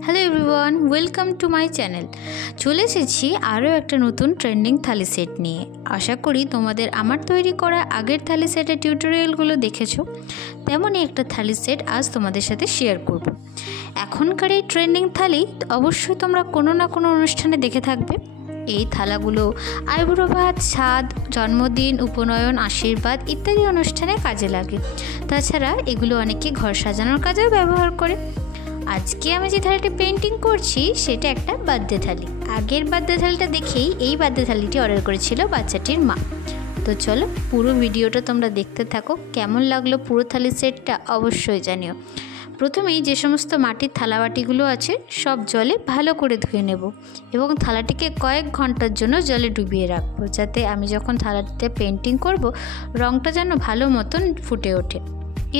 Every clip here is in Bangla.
Hello everyone, welcome to my channel. চলে এসেছি আরও একটা নতুন ট্রেন্ডিং থালি সেট নিয়ে। আশা করি তোমাদের আমার তৈরি করা আগের থালি সেটের টিউটোরিয়ালগুলো দেখেছো, তেমনই একটা থালি সেট আজ তোমাদের সাথে শেয়ার করব। এখনকার এই ট্রেন্ডিং থালি অবশ্যই তোমরা কোনো না কোনো অনুষ্ঠানে দেখে থাকবে। এই থালাগুলো আইবুড়ো ভাত, ছাদ, জন্মদিন, উপনয়ন, আশীর্বাদ ইত্যাদি অনুষ্ঠানে কাজে লাগে। তাছাড়া এগুলো অনেকে ঘর সাজানোর কাজেও ব্যবহার করে। আজকে আমি যে থালিটি পেন্টিং করছি সেটা একটা বার্থডে থালি। আগের বার্থডে থালিটা দেখেই এই বার্থডে থালিটি অর্ডার করেছিল বাচ্চাটির মা। তো চলো পুরো ভিডিওটা তোমরা দেখতে থাকো। কেমন লাগলো পুরো থালি সেটটা অবশ্যই জানিও। প্রথমেই যে সমস্ত মাটির থালাবাটিগুলো আছে সব জলে ভালো করে ধুয়ে নেব এবং থালাটিকে কয়েক ঘন্টার জন্য জলে ডুবিয়ে রাখবো, যাতে আমি যখন থালাটিতে পেন্টিং করব রঙটা যেন ভালো মতন ফুটে ওঠে।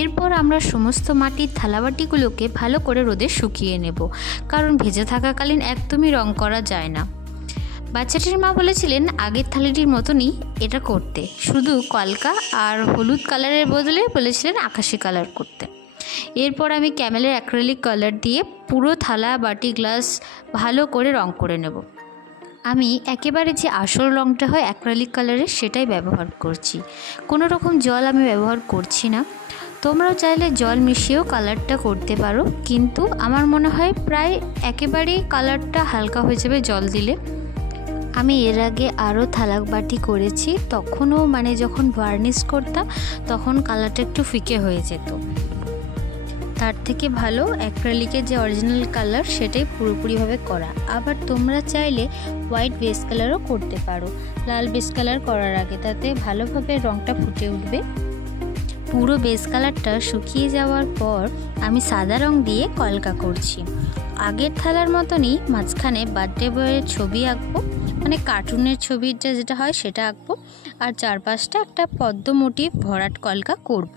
এরপর আমরা সমস্ত মাটির থালাবাটিগুলোকে ভালো করে রোদে শুকিয়ে নেব, কারণ ভেজে থাকাকালীন একদমই রং করা যায় না। বাচ্চাটির মা বলেছিলেন আগের থালিটির মতনই এটা করতে, শুধু কলকা আর হলুদ কালারের বদলে বলেছিলেন আকাশি কালার করতে। এরপর আমি ক্যামেলের অ্যাক্রিলিক কালার দিয়ে পুরো থালা, বাটি, গ্লাস ভালো করে রং করে নেব। আমি একেবারে যে আসল রঙটা হয় অ্যাক্রিলিক কালারের সেটাই ব্যবহার করছি, কোনো রকম জল আমি ব্যবহার করছি না। তোমরাও চাইলে জল মিশিয়েও কালারটা করতে পারো, কিন্তু আমার মনে হয় প্রায় একেবারেই কালারটা হালকা হয়ে যাবে জল দিলে। আমি এর আগে আরও থালা বাটি করেছি, তখনও যখন ভার্নিশ করতাম তখন কালারটা একটু ফিকে হয়ে যেত। তার থেকে ভালো অ্যাক্রিলিকের যে অরিজিনাল কালার সেটাই পুরোপুরিভাবে করা। আবার তোমরা চাইলে হোয়াইট বেস কালারও করতে পারো লাল বেস কালার করার আগে, তাতে ভালোভাবে রঙটা ফুটে উঠবে। পুরো বেস কালারটা শুকিয়ে যাওয়ার পর আমি সাদা রং দিয়ে কলকা করছি। আগের থালার মতনই মাঝখানে বার্থডে বয়ের ছবি আঁকবো, কার্টুনের ছবিটা যেটা হয় সেটা আঁকবো, আর চারপাশটা একটা পদ্ম মোটিভ ভরাট কলকা করব।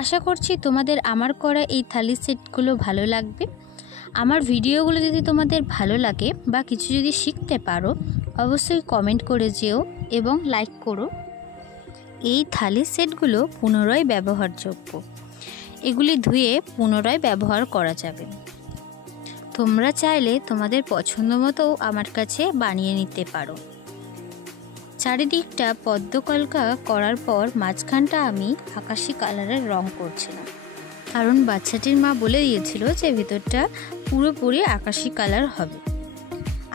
আশা করছি তোমাদের আমার করা এই থালি সেটগুলো ভালো লাগবে। আমার ভিডিওগুলো যদি তোমাদের ভালো লাগে বা কিছু যদি শিখতে পারো অবশ্যই কমেন্ট করে যেও এবং লাইক করো। এই থালি সেটগুলো পুনরায় ব্যবহারযোগ্য, এগুলি ধুয়ে পুনরায় ব্যবহার করা যাবে। তোমরা চাইলে তোমাদের পছন্দ মতো আমার কাছে বানিয়ে নিতে পারো। চারিদিকটা পদ্ম কলকা করার পর মাঝখানটা আমি আকাশি কালারের রং করছিলাম, কারণ বাচ্চাটির মা বলে দিয়েছিল যে ভেতরটা পুরোপুরি আকাশি কালার হবে।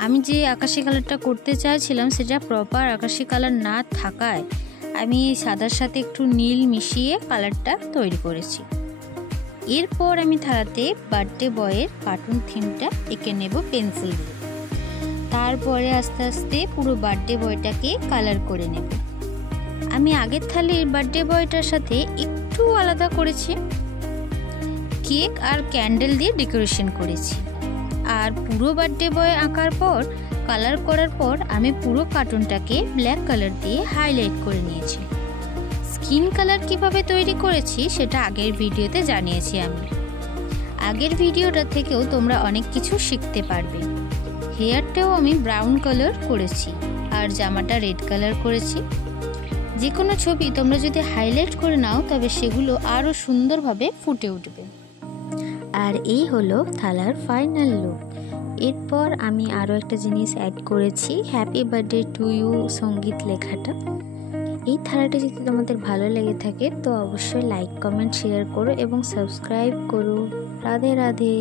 আমি যে আকাশি কালারটা করতে চাইছিলাম সেটা প্রপার আকাশি কালার না থাকায় আমি সাদার সাথে একটু নীল মিশিয়ে কালারটা তৈরি করেছি। এরপর আমি থালাতে বার্থডে বয়ের কার্টুন থিমটা এঁকে নেব পেন্সিল দিয়ে। তারপরে আস্তে আস্তে পুরো বার্থডে বয়টাকে কালার করে নেব। আমি আগের থালির বার্থডে বয়টার সাথে একটু আলাদা করেছি, কেক আর ক্যান্ডেল দিয়ে ডেকোরেশন করেছি। আর পুরো বার্থডে বয় আঁকার পর কালার করার পর আমি পুরো কার্টুনটাকে ব্ল্যাক কালার দিয়ে হাইলাইট করে নিয়েছি। স্কিন কালার কিভাবে তৈরি করেছি সেটা আগের ভিডিওতে জানিয়েছি আমি। আগের ভিডিওটা থেকেও তোমরা অনেক কিছু শিখতে পারবে। হেয়ারটাও আমি ব্রাউন কালার করেছি আর জামাটা রেড কালার করেছি। যে কোনো ছবি তোমরা যদি হাইলাইট করে নাও তবে সেগুলো আরও সুন্দরভাবে ফুটে উঠবে। আর এই হলো থালার ফাইনাল লুক। এরপর আমি আরও একটা জিনিস অ্যাড করেছি, হ্যাপি বার্থডে টু ইউ সঙ্গীত লেখাটা। এই থালাটা যদি তোমাদের ভালো লেগে থাকে তো অবশ্যই লাইক, কমেন্ট, শেয়ার করো এবং সাবস্ক্রাইব করো। রাধে রাধে।